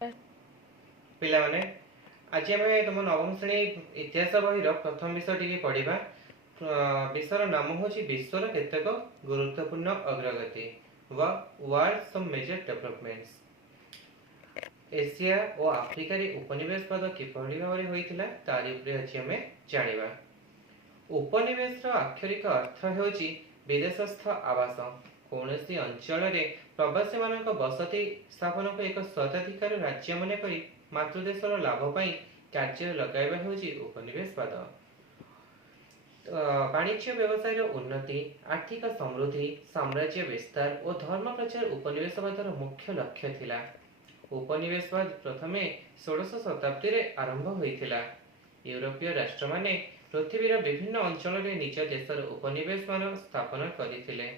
पिला माने आज आम तुम नवम श्रेणी इतिहास बही प्रथम विषय टी पढ़ा। विषय नाम हूँ विश्वर केतेक गुरुत्वपूर्ण अग्रगति व world some major developments. Asia और आफ्रिकार उपनिवेशवाद किपरि भाव में होता तारी उपरे आज आम जाना। उपनिवेश आक्षरिक अर्थ हो विदेशस्थ आवास। कौन अंचल प्रवासी मान बसति स्थापन को एक स्वताधिकार राज्य मन कर मातृदेशर लाभपाई कार्य लगाइबा होउछि उपनिवेशवाद। वाणिज्य व्यवसाय उन्नति, आर्थिक समृद्धि, साम्राज्य विस्तार और धर्म प्रचार उपनिवेशवादर मुख्य लक्ष्य थिला। उपनिवेशवाद प्रथमे 16 शताब्दी रे आरंभ होइथिला। यूरोपीय राष्ट्र माने पृथ्वीर विभिन्न अंचल रे निज देशर उपनिवेश मान स्थापन करथिले।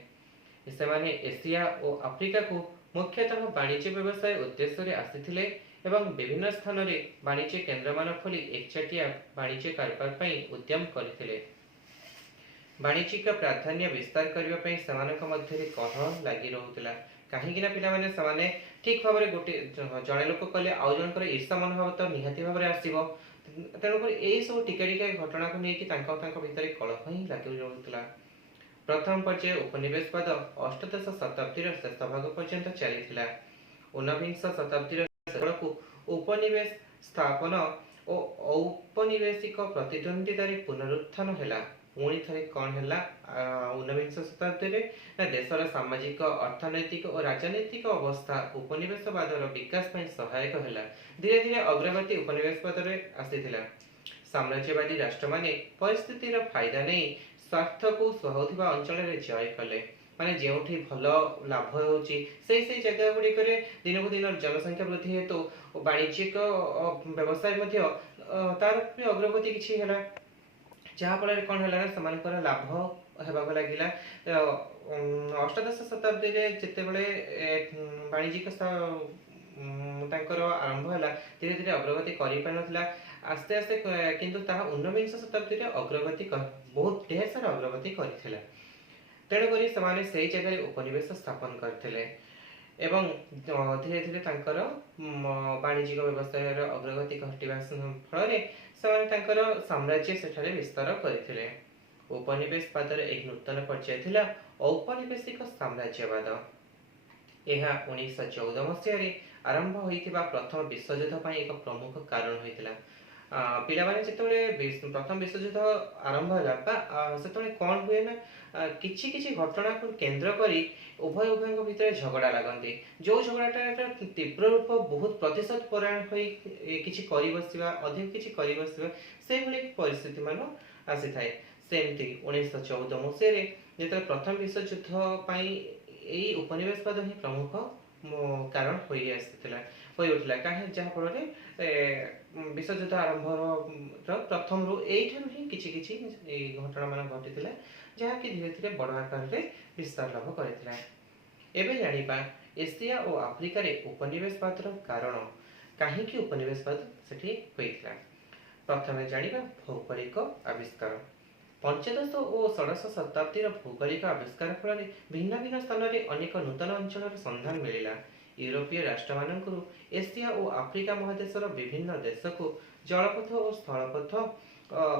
सेमाने एशिया और आफ्रिका को मुख्यतः वाणिज्य व्यवसाय उद्देश्य रे आसीथिले एवं विभिन्न स्थान रे वाणिज्य केन्द्र मान खोली एकचाटिया वाणिज्य कारोबार पई उद्यम करथिले। वाणिज्यिक प्राधान्य विस्तार करने कलह लगी रोला कहीं पिला से ठीक भाव में गोटे जड़े लोक कले आउ जन ईर्षा मनोभाव तो निहाती भाव में आसो। तेणुक यही सब टिके टिके घटना को लेकिन भितर कलह ही लगी रोला। प्रथम पर्याय उपनिवेशवाद अष्टदश शताब्दी शेष भाग पर्यंत चली। ऊनविंश शताब्दी को उपनिवेश स्थापन और औपनिवेशिक प्रतिद्वंदिता पुनरुत्थान है। पुणी थे कौन है ऊनविंश शताब्दी में देशर सामाजिक अर्थनैतिक और राजनैतिक अवस्था उपनिवेशवादर विकास में सहायक है। धीरे धीरे अग्रगति उपनिवेशवाद आसीथिला। साम्राज्यवादी राष्ट्र माने परिस्थितिर फायदा नहीं स्वार्थ को सुहाउथिबा अंचल जय कले। माने जेउठी भल लाभ होची से जगह गुड़िक दिन को दिन जनसंख्या वृद्धि हेतु वाणिज्यिक व्यवसाय तार अग्रगति किसी है जहाँफल कौन है लाभ होगा लगिला। अष्टादश शताब्दी जिते वाणिज्यिक आरंभ है धीरे धीरे अग्रगति कर आस्ते आस्ते किंतु ऊनविंश शताब्दी अग्रगति बहुत ढेर सारा अग्रगति करथिला। तेणुक से जगह उपनिवेश स्थापन करथिले एवं धीरे धीरे वाणिज्यिक व्यवसाय अग्रगति घटवा फल साम्राज्य सेठारे विस्तार करथिले। उपनिवेशवादर एक नूतन पर्याय थिला औपनिवेशिक साम्राज्यवाद। यह 1914 मसीह आरंभ होइथिबा प्रथम विश्वयुद्ध पर एक प्रमुख कारण होइथिला। पिला माने जेतबेले प्रथम विश्वयुद्ध आरंभ होला सेतबेले कौन हुए ना किछि किछि घटना को केंद्र करी उभय उभय भितर झगड़ा लगती। जो झगड़ाटा तीव्र रूप बहुत प्रतिशत परायण होई किछि करि बसिबा अधिक किछि करि बसिबा से भली परिस्थिति मान आसी थाए। सेमती 1914 मसीह जेतबेले प्रथम विश्वयुद्ध पई एई उपनिवेशवाद ही प्रमुख कारण होई आसीथिला होई उठला काहे जहा फल विश्वयुद्ध आरंभ प्रथम रु एठारु ही किछि किछि घटना मान घटिथिला जहा कि धीरे धीरे बड़ आकार रे विस्तार लाभ करथिला। एबे जानिबा एशिया और आफ्रिका रे उपनिवेशवादर कारण काहे कि उपनिवेशवाद सेठी होइथिला। प्रथमे जानिबा भौगोलिक आविष्कार। पंचदश और षोडश शताब्दी भौगोलिक आविष्कार फल भिन्न भिन्न स्थान में अनेक नूतन अंचल संधान मिला। यूरोपीय राष्ट्र मानकरू एशिया और आफ्रिका महादेशर विभिन्न देश को जलपथ और स्थलपथ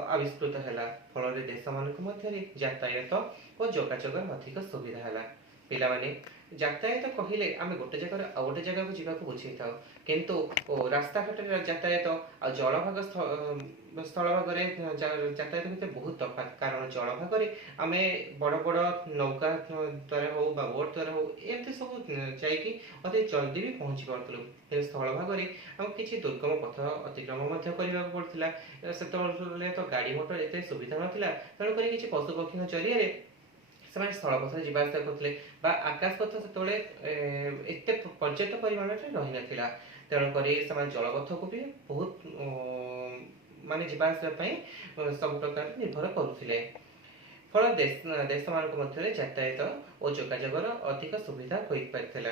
आविष्कृत है। फल देश मान मध्य यातायात और जोगाजोगर अधिक सुविधा है। पिला माने यातायात कहले आम गोटे जगह आ गोटे जगह को जीवा बुझे था किंतु रास्ता घाट यातायात आ जलभाग स्थल भाग यातायात भितर बहुत तफात। कारण जल भाग आम बड़ बड़ नौका द्वारा हो बोट द्वारा हो एमती सब जाकि अति जल्दी भी पहुँची पार्लु। स्थल भाग आम किसी दुर्गम पथ अतिक्रम करने पड़ता से तो गाड़ी मोटर एत सुविधा नाला। तेणुक किसी पशु पक्षी जरिए से स्थल पथ जावास करते आकाश पथ से एत पर्याप्त परिमाण रही नाला। तेणुक जलपथ को भी बहुत माने जावास सब प्रकार निर्भर करुले। फल देश मान यातायात और जोगाजोगर अधिक सुविधा हो पारिथिला।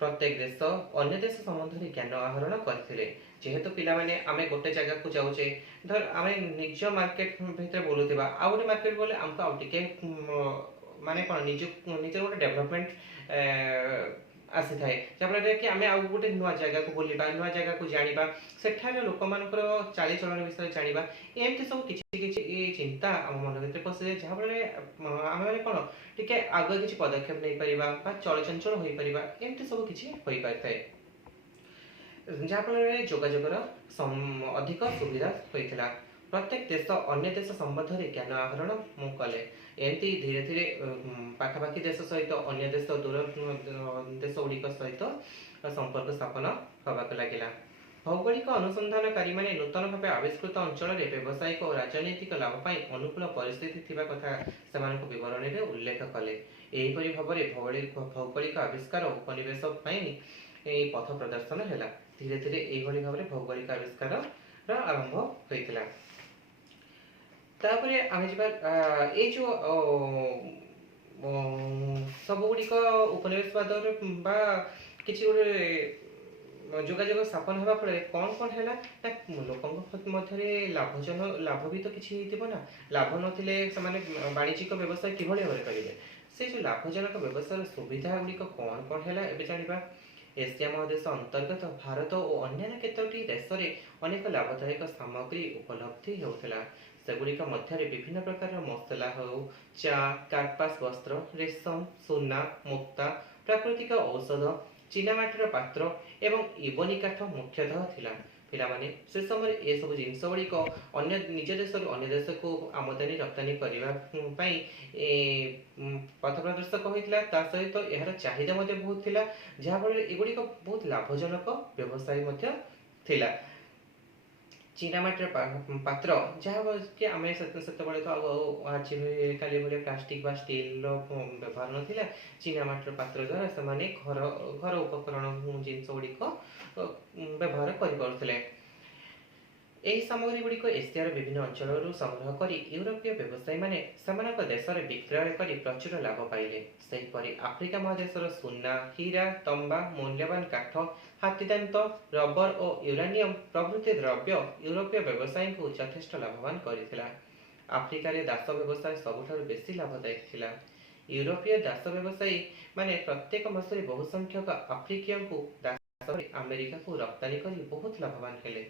प्रत्येक देश अन्य देश संबंध में ज्ञान आहरण करथिले। जेहेतु पिला माने आमे गोटे जगह को जाउचे धर आमे निज मार्केट भितर बोलुथिबा आ गोटे मार्केट बोले हमको आ टिके माने कोन निज गोटे डेवलपमेंट आसी थाए जहाँफल कि आम आउ गोटे नुआ जगह को बुलवा नुआ जगह को जाना सेठार लोक मानकर चालीचलन विषय जाना एमती सब किसी चिंता आम मन भर पशे जहाँफल आम मैंने कौन टे आगे किसी पदक्षेप नहीं पार चलचंचल हो पार एमती सब किसी हो पारि थाए जहाँफल जोगाजोगर अधिक सुविधा होता प्रत्येक देश अन्य देश संबंध में ज्ञान आहरण कले एमती धीरे धीरे पाखापाखि देश सहित अन्य देश दूर देश गुड़िक सहित संपर्क स्थापन होगा लगे भौगोलिक अनुसंधानकारी माने नूतन भाव आविष्कृत अंचल में व्यावसायिक और राजनैतिक लाभ अनुकूल परिस्थिति थिबा कथा सेमानक विवरणी में उल्लेख कले एहीपरि भाବରେ भौगोलिक आविष्कार उपनिवेश पथ प्रदर्शन है धीरे धीरे यही भाव में भौगोलिक आविष्कार आरंभ होता तापरे आम ये जो सब गुड़िक उपनिवेशवाद किसी गोटे जोगाजोग स्थापन होगा फल कौन कौन है लोक लाभ भी तो किसी ना लाभ नथिले वाणिज्यिक व्यवसाय किभଳି भाव करेंगे से जो लाभजनक व्यवसाय सुविधा गुड़िक कौन कौन है एवं जाना एशिया महादेश अंतर्गत भारत और अन्य केतोटी देश में अनेक लाभदायक सामग्री उपलब्धि होता सेगुड़िक मध्य विभिन्न प्रकार मसला हो चा कार्पास वस्त्र रेशम सुना मुक्ता प्राकृतिक औषध चीनामाटर पात्र एवं इबनी काठ मुख्यतः थिला पिलामाने से समय ये सब जिनस गुड़िक अन्य निज देश अन्य देश को आमदानी रप्तानी करने पथ प्रदर्शक होता सहित यार चाहिदा बहुत थिला जहाँफल एगुड़िक बहुत लाभजनक व्यवसाय थिला चीनामाटर पात्र जहाँ कि आम से तो आज काली भाई प्लास्टिक बा स्टील व्यवहार नाला चीनामाटर पात्र द्वारा से घर घर उपकरण जिनस गुड़िक व्यवहार करें यही सामग्री गुड़िक एशियार विभिन्न अंचल संग्रह कर यूरोपीय व्यवसायी माने सेमानक देश में विक्रय कर प्रचुर लाभ पाइले सेहीपरि आफ्रिका महादेशर सुना हीरा तंबा मूल्यवान काठ हाथीदांत रबर और यूरानियम प्रभृति द्रव्य यूरोपीय व्यवसायी को यथेष्ट लाभवान करथिला आफ्रिकार दास व्यवसाय सबुठारु बेसी लाभदायक थिला यूरोपीय दास व्यवसायी माने प्रत्येक मासरे बहु संख्यक अफ्रिकीय को दास अमेरिका को रप्तानी कर बहुत लाभवान हेले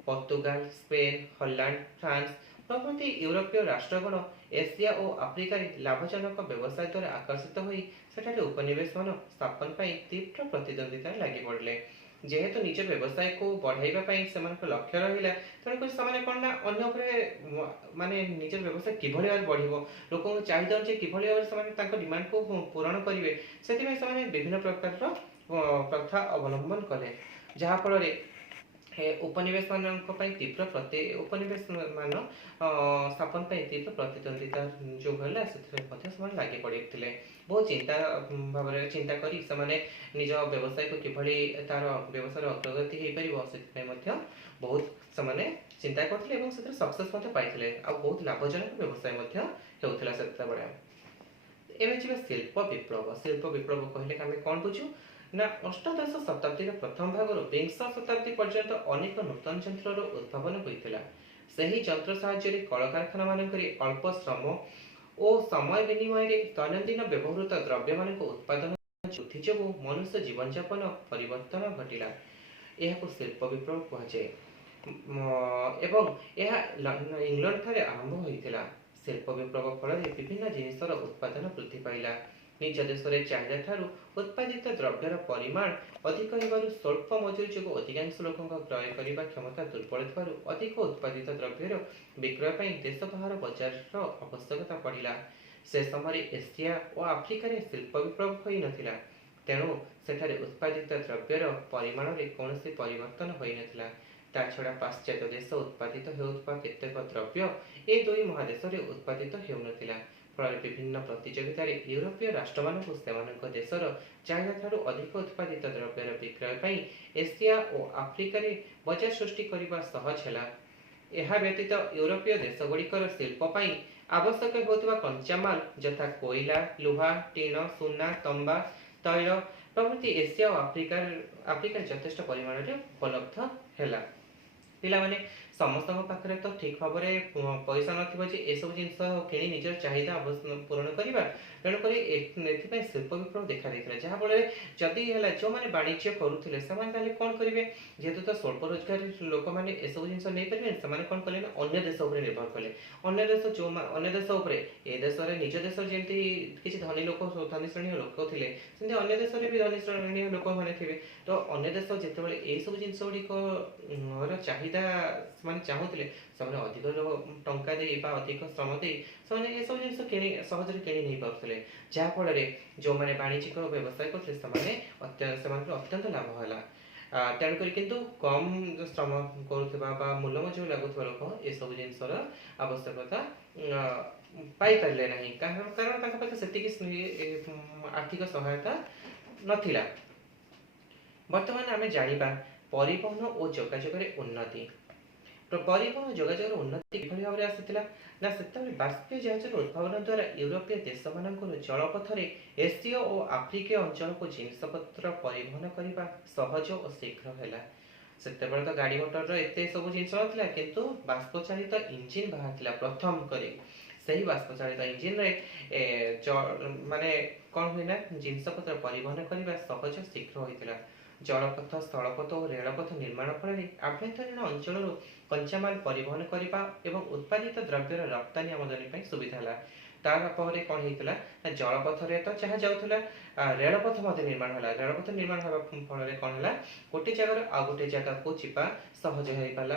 पर्तुगाल स्पेन हॉलैंड फ्रांस प्रभृति यूरोपीय राष्ट्रगण एशिया और आफ्रिका लाभजनक व्यवसाय द्वारा आकर्षित होई सेठारे उपनिवेश मान स्थापन तीव्र प्रतिद्वंदिता लगी पड़े जेहेतु निज व्यवसाय को बढ़ाइबा से लक्ष्य रहा तेणुक कौन ना अन्य माने निज व्यवसाय किभଳି भाव बढ़िबो लोक चाहिदा जे किभଳି भाव से डिमांड को पूरण करेंगे से विभिन्न प्रकार प्रथा अवलंबन कले जहाँ फल उपनिवेश मान तीव्र उपनिवेश मान स्थापन तीव्र प्रतिद्वंदिता जो है लगे पड़े बहुत चिंता भाव चिंता करी निज व्यवसाय को किभଳି तार व्यवसाय अग्रगति हो पार बहुत से चिंता करते सक्सेस पाई बहुत लाभजनक व्यवसाय होता एवं जी शिल्प विप्लव कहले आम कौन बुझू ना अष्टादश शताब्दी प्रथम भागर विंश शताब्दी पर्यंत अनेक नूतन यंत्र उद्भावन होता सही यंत्र साहाय्य कलकारखाना मानक अल्प श्रम और समय विनिमय दैनंदिन व्यवहृत द्रव्य मान उत्पादन वृद्धि जो मनुष्य जीवन यापन परिवर्तन घटिला यह शिल्प विप्लव कहुए इंग्लैंड ठारे आरंभ होता शिल्प विप्लव फल विभिन्न जिनिसर उत्पादन वृद्धि पाइला निज देश चाहिदा ठारू उत्पादित द्रव्यर परिमाण अधिक होबारु स्वल्प मजूरी जो अधिकांश लोक क्रय करने क्षमता दुर्बल थी अधिक उत्पादित द्रव्यर विक्रय देश बाहर बजार आवश्यकता पड़ा से समय एशिया और आफ्रिकार शिल्प विप्लव हो नाला तेणु सेठारे उत्पादित द्रव्यर परिमाण में कौन परिवर्तन हो नाला छड़ा पाश्चात्य देश उत्पादित होता केतेक द्रव्य ए दुई महादेश उत्पादित होता फल विभिन्न प्रतियोगिता यूरोपीय राष्ट्र देशर चाहिदा ठारू अधिक उत्पादित द्रव्यर विक्रय एशिया और आफ्रिकार बजार सृष्टि करने सहज है यह व्यतीत यूरोपीय देशगुड़िकर शिल्प आवश्यक होता कंचामाल यथा कोयला लुहा टीण सुना तंबा तैल प्रभृति एशिया और आफ्रिकार यथेष्ट परिमाण में उपलब्ध है पिलामाने समस्त पाखे तो ठीक भाव में पैसा नथिबो जे ए सब जिंस किणी निजर चाहिदा पूरण करबा। तेणुक एथिपाई शिल्प विप्लव देखा देइथिला, जहाँ फल जदि है जो मैंने वाणिज्य करुले से कौन करेंगे, जेहेतु तो स्वल्प रोजगार लोक मैंने एसबू जिन नहीं पारे से कौन कले अन्य देश निर्भर कले। अन्य देश जो अन्य देश ए देश निज देश जमी किसी धनी लोक धनी श्रेणी लोक थे अन्य देश भी धनी श्रेणी लोक मैंने थे। तो अन्य देश जिते यही सब जिन गुड़िक चाहिदा से चाहूले अधिक टंका दे अधिक श्रम दे ये सब जिन सहज कि नहीं पारे, जहाँफल जो मैंने वाणिज्यिक व्यवसाय करते अत्यंत लाभ है। तेणुक किंतु कम श्रम करुवा मूल्य मजूरी लगुवा लोक ये सब जिनसर आवश्यकता पाई पारे ना, कारण से आर्थिक सहायता नाला। बर्तमान आम जाना परिवहन और जोगाजोग उन्नति। तो परिवहन और जोगाजोग उन्नति किभली भाव में आसाला ना से बाष्पीय जहाज उद्भावन द्वारा यूरोपीय देश मान जलपथर एसीय और आफ्रिकीय अंचल को जिनपतर परिवहन करने सहज और शीघ्र है। से तो गाड़ी मोटर एत सब जिन ना किंतु बाष्पचालित इंजिन बाहर प्रथम करी से बाष्पचालित इंजिन माने कौन हुए जिनपतर परिवहन करने सहज शीघ्र होता। जलपथ स्थलपथ और रेलपथ निर्माण फल आभ्यंतरीण अंचल कंचामाल परिवहन करने और उत्पादित द्रव्यर रप्तानी आमदानी सुविधा है। तापर कौन होता जलपथरे तो जहाँ जाऊला रेलपथ निर्माण है। रेलपथ निर्माण होगा फल कौन है गोटे जगार आ गोटे जगह को जीवा सहज हो पारा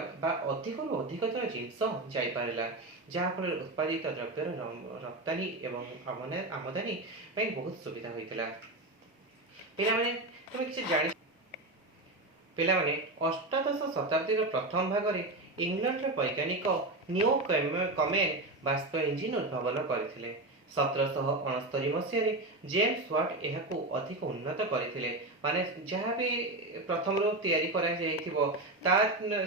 अधिक रु अधिक थर जिनस जापारा, जहाँफल उत्पादित द्रव्यर रप्तानी एवं आमदानी बहुत सुविधा होता। पे तुम किसी जानी पिलाने अष्टादश शताब्दी प्रथम भाग में इंग्लैंड वैज्ञानिक न्यू कमेन बाष्प इंजिन उद्भावन करते। 1769 मसीह जेम्स वाट यह अधिक उन्नत करते, माने जहाँ भी प्रथम रू तैयारी करा जाइथिबो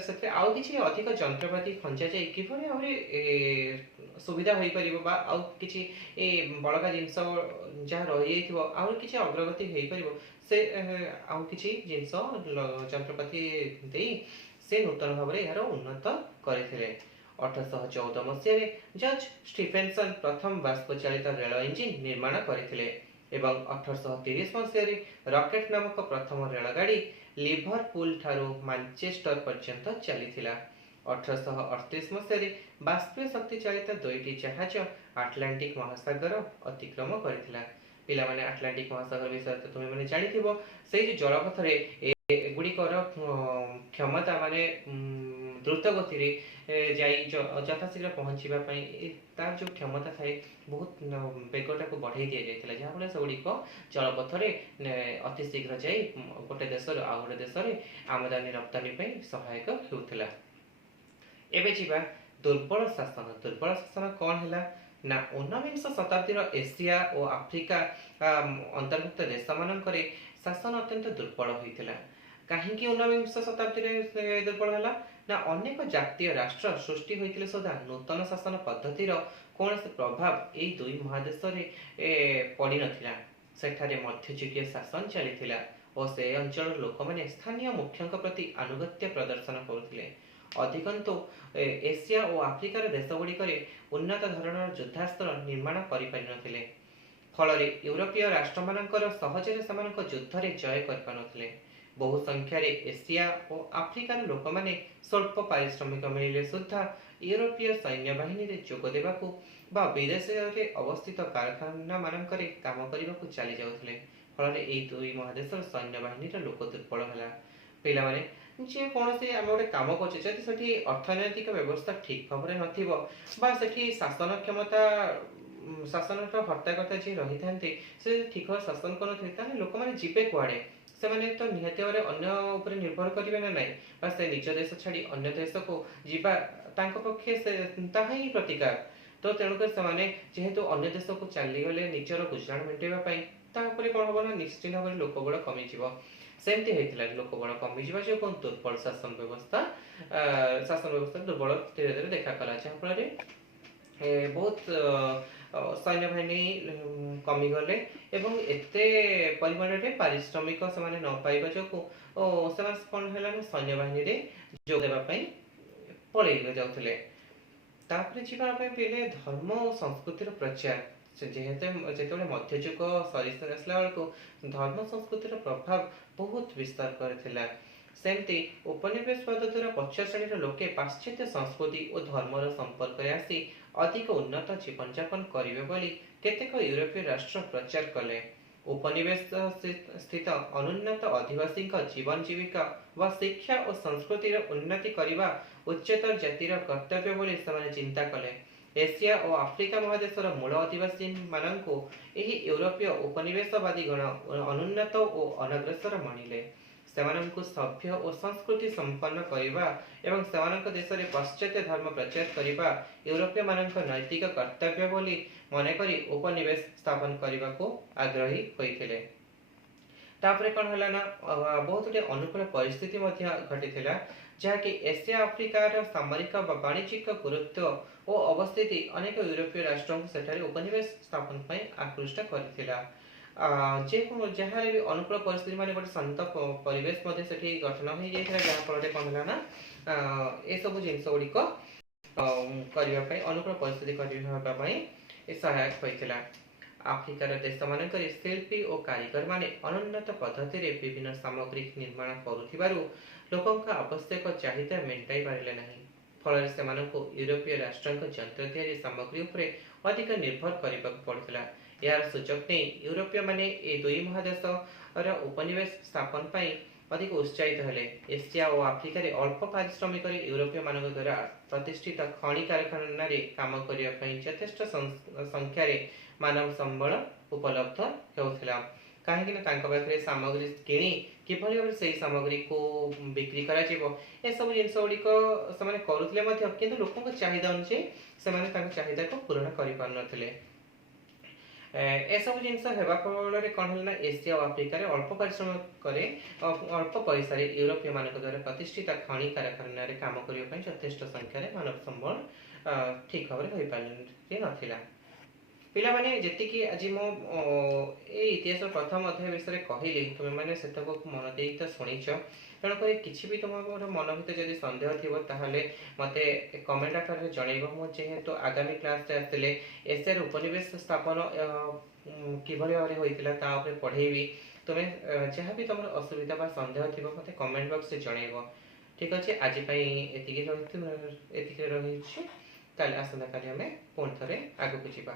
से आउ किछि अधिक जंत्रपाति खंचा जाए किभली भाव सुविधा हो पारिबो बा आउ किछि ए बळका जिंस जहाँ रही जाइथिबो आउ किछि अग्रगति हो पारिबो से आउ किछि जिंस जंत्रपाति देई से नूतन भाव में यार उन्नत करथिले। 1814 मसीह जॉर्ज स्टीफेनसन प्रथम बाष्पचालित रेल इंजिन निर्माण करथिले एवं 1830 मसीह रॉकेट नामक प्रथम रेलगाड़ी लिवरपूल ठारू मैनचेस्टर पर्यंत चलीथिला। 1838 मसीह बाष्पीय शक्ति चालित दुईटी जहाज आटलांटिक महासागर अतिक्रम करथिला। पिला माने आटलांटिक महासागर विषय तो तुम्हें माने जानिथिबो से जो जलपथरे गुड़िकर क्षमता माने द्रुत गति यथाशीघ्र पहुँचवा तार जो क्षमता थाए बहुत बेगटा को बढ़ाई दि जाता, जहाँफल से गुड़िक जलपथरे अति शीघ्र जा गोटे देश आ गोटे देश आमदानी रप्तानी सहायक होता। एवं जीवा दुर्बल शासन। दुर्बल शासन कौन है ना 19 शताब्दी एशिया और आफ्रिका अंतर्भुक्त देश मानक शासन अत्यंत दुर्बल होता। कहीं 19 शताब्दी दुर्बल है ना अनेक जातीय राष्ट्र सृष्टि होते सुधा नूतन शासन पद्धतिर कौन से प्रभाव यही दुई महादेश पड़ नाला। सेठारे मध्ययुगीय शासन चली और से अंचल लोक मैंने स्थानीय मुख्यों प्रति आनुगत्य प्रदर्शन करुले। अधिकंतु एशिया और आफ्रिकार देशगुड़िक उन्नत धरणर युद्धास्त्र निर्माण कर फल यूरोपीय राष्ट्र मानकर सहजरे से युद्धरे जय कर बहु संख्यार एशिया और आफ्रिकार लोक मैंने स्वल्प पारिश्रमिक मिले सुधा यूरोपीय सैन्य बाहिनी जोग देवाकू बा विदेश में अवस्थित कारखाना मानक काम करने को चली जाते। फल दुई महादेश सैन्य बाहिनी लोक दुर्बल है। पिला माने जे कौन से आम गोटे कम कर अर्थनैतिक व्यवस्था ठीक भाव में नथी शासन क्षमता शासन हर्ताकर्ता जी रही था से ठीक भाव शासन कर लोक मैंने जीवे कुआड़े से तो निहती भाव अन्य निर्भर करेंगे ना ना से निज देश छाड़ी अन्य देश को जीवा पक्षे ही प्रतिकार। तो तेणुक से जेहेतु अन्य देश को चलीगले निजर गुजराण मेटाइवाई कौन हम ना निश्चित भाव में लोक बड़ कमिज सेमती होता लोक बड़ कमिज जो कौन दुर्बल शासन व्यवस्था दुर्बल धीरे धीरे देखा कला, जहाँफल बहुत सैन्य बाहिनी कमिगले एवं एते परिमाण में पारिश्रमिक से न पाइबा जो कौन है सैन्य बाहिनी जोग देवाई ପଳେଇ ଯାଉଥିଲେ। ତାପରେ ଯିବା ଆମେ ପିଲେ ଧର୍ମ ଓ ସଂସ୍କୃତିର ପ୍ରଚାର। ଯେହେତୁ ଯେତେବେଳେ ମଧ୍ୟଯୁଗ ସରି ସରି ଆସିଲା ବେଳକୁ ଧର୍ମ ସଂସ୍କୃତିର ପ୍ରଭାବ ବହୁତ ବିସ୍ତାର କରିଥିଲା। ସେମିତି ଉପନିବେଶବାଦ ଦ୍ୱାରା ପଛ ଶ୍ରେଣୀର ଲୋକେ ପାଶ୍ଚାତ୍ୟ ସଂସ୍କୃତି ଓ ଧର୍ମର ସମ୍ପର୍କରେ ଆସି ଅଧିକ ଉନ୍ନତ ଜୀବନଯାପନ କରିବେ ବୋଲି କେତେକ ୟୁରୋପୀୟ ରାଷ୍ଟ୍ର ପ୍ରଚାର କଲେ। ଉପନିବେଶ ସ୍ଥିତ ଅନୁନ୍ନତ ଅଧିବାସୀଙ୍କ ଜୀବନ ଜୀବିକା ବା ଶିକ୍ଷା ଓ ସଂସ୍କୃତିର ଉନ୍ନତି କରିବା ଉଚ୍ଚତର ଜାତିର କର୍ତ୍ତବ୍ୟ ବୋଲି ସେମାନେ ଚିନ୍ତା କଲେ। ଏସିଆ ଓ ଆଫ୍ରିକା ମହାଦେଶର ମୂଳ ଅଧିବାସୀମାନଙ୍କୁ ଏହି ୟୁରୋପୀୟ ଉପନିବେଶବାଦୀ ଗଣ ଅନୁନ୍ନତ ଓ ଅନଗ୍ରସର ମଣିଲେ। ସେମାନଙ୍କୁ ସଭ୍ୟ ଓ ସଂସ୍କୃତି ସମ୍ପନ୍ନ କରିବା ଏବଂ ସେମାନଙ୍କ ଦେଶରେ ପାଶ୍ଚାତ୍ୟ ଧର୍ମ ପ୍ରଚାର କରିବା ୟୁରୋପୀୟମାନଙ୍କ ନୈତିକ କର୍ତ୍ତବ୍ୟ ବୋଲି ମନେକରି ଉପନିବେଶ ସ୍ଥାପନ କରିବାକୁ ଆଗ୍ରହୀ ହୋଇଥିଲେ। ତାପରେ କ'ଣ ହେଲା ନା ବହୁତ ଗୁଡ଼ିଏ ଅନୁକୂଳ ପରିସ୍ଥିତି ମଧ୍ୟ ଘଟିଥିଲା, ଯାହାକି ଏସିଆ ଆଫ୍ରିକାର ସାମରିକ ବା ବାଣିଜ୍ୟିକ ଗୁରୁତ୍ୱ ଓ ଅବସ୍ଥିତି ଅନେକ ୟୁରୋପୀୟ ରାଷ୍ଟ୍ରଙ୍କୁ ସେଠାରେ ଉପନିବେଶ ସ୍ଥାପନ ପାଇଁ ଆକୃଷ୍ଟ କରିଥିଲା। ଯାହାହେଲେ ବି ଅନୁକୂଳ ପରିସ୍ଥିତି ମାନେ ଗୋଟେ ଶାନ୍ତ ପରିବେଶ ମଧ୍ୟ ସେଠି ଗଠନ ହୋଇଯାଇଥିଲା, ଯାହାଫଳରେ କ'ଣ ହେଲା ନା ଏସବୁ ଜିନିଷ ଗୁଡ଼ିକ କରିବା ପାଇଁ ଅନୁକୂଳ ପରିସ୍ଥିତି କରିବା ପାଇଁ ସହାୟକ ହୋଇଥିଲା। ଆଫ୍ରିକାର ଦେଶମାନଙ୍କରେ ଶିଳ୍ପୀ ଓ କାରିଗରମାନେ ଅନୁନ୍ନତ ପଦ୍ଧତିରେ ବିଭିନ୍ନ ସାମଗ୍ରୀ ନିର୍ମାଣ କରୁଥିବାରୁ ଲୋକଙ୍କ ଆବଶ୍ୟକ ଚାହିଦା ମେଣ୍ଟାଇ ପାରିଲେ ନାହିଁ। ଫଳରେ ସେମାନଙ୍କୁ ୟୁରୋପୀୟ ରାଷ୍ଟ୍ରଙ୍କ ଯନ୍ତ୍ର ତିଆରି ସାମଗ୍ରୀ ଉପରେ ଅଧିକ ନିର୍ଭର କରିବାକୁ ପଡୁଥିଲା। ଏହାର ସୁଯୋଗ ନେଇ ୟୁରୋପୀୟମାନେ ଏ ଦୁଇ ମହାଦେଶର ଉପନିବେଶ ସ୍ଥାପନ ପାଇଁ ଅଧିକ ଉତ୍ସାହିତ ହେଲେ। ଏସିଆ ଓ ଆଫ୍ରିକାରେ ଅଳ୍ପ ପାରିଶ୍ରମିକରେ ୟୁରୋପୀୟମାନଙ୍କ ଦ୍ୱାରା ପ୍ରତିଷ୍ଠିତ ଖଣି କାରଖାନାରେ କାମ କରିବା ପାଇଁ ଯଥେଷ୍ଟ ସଂଖ୍ୟାରେ ମାନବ ସମ୍ବଳ ଉପଲବ୍ଧ ହେଉଥିଲା। କାହିଁକି ନା ତାଙ୍କ ପାଖରେ ସାମଗ୍ରୀ କିଣି କିଭଳି ଭାବରେ ସେହି ସାମଗ୍ରୀକୁ ବିକ୍ରି କରାଯିବ ଏସବୁ ଜିନିଷ ଗୁଡ଼ିକ ସେମାନେ କରୁଥିଲେ ମଧ୍ୟ, କିନ୍ତୁ ଲୋକଙ୍କ ଚାହିଦା ଅନୁଯାୟୀ ସେମାନେ ତାଙ୍କ ଚାହିଦାକୁ ପୂରଣ କରିପାରୁନଥିଲେ। ଏସବୁ ଜିନିଷ ହେବା ଫଳରେ କ'ଣ ହେଲା ନା ଏସିଆ ଓ ଆଫ୍ରିକାରେ ଅଳ୍ପ ପାରିଶ୍ରମିକରେ ଅଳ୍ପ ପଇସାରେ ୟୁରୋପୀୟମାନଙ୍କ ଦ୍ୱାରା ପ୍ରତିଷ୍ଠିତ ଖଣି କାରଖାନାରେ କାମ କରିବା ପାଇଁ ଯଥେଷ୍ଟ ସଂଖ୍ୟାରେ ମାନବ ସମ୍ବଳ ଠିକ୍ ଭାବରେ ହୋଇପାରି ନଥିଲା। ପିଲାମାନେ ଯେତିକି ଆଜି ମୁଁ ଏଇ ଇତିହାସର ପ୍ରଥମ ଅଧ୍ୟାୟ ବିଷୟରେ କହିଲି, ତୁମେମାନେ ସେତକ ମନ ଦେଇ ତ ଶୁଣିଛ। ତେଣୁକରି କିଛି ବି ତୁମର ମନ ଭିତରେ ଯଦି ସନ୍ଦେହ ଥିବ ତାହେଲେ ମୋତେ କମେଣ୍ଟ ଆକାରରେ ଜଣାଇବ। ମୁଁ ଯେହେତୁ ଆଗାମୀ କ୍ଲାସରେ ଆସିଲେ ଏସିଆର ଉପନିବେଶ ସ୍ଥାପନ କିଭଳି ଭାବରେ ହୋଇଥିଲା ତା ଉପରେ ପଢ଼େଇବି। ତୁମେ ଯାହା ବି ତୁମର ଅସୁବିଧା ବା ସନ୍ଦେହ ଥିବ ମୋତେ କମେଣ୍ଟ ବକ୍ସରେ ଜଣାଇବ। ଠିକ୍ ଅଛି, ଆଜି ପାଇଁ ଏତିକି ରହିଛି। ତାହେଲେ ଆସନ୍ତାକାଲି ଆମେ ପୁଣି ଥରେ ଆଗକୁ ଯିବା।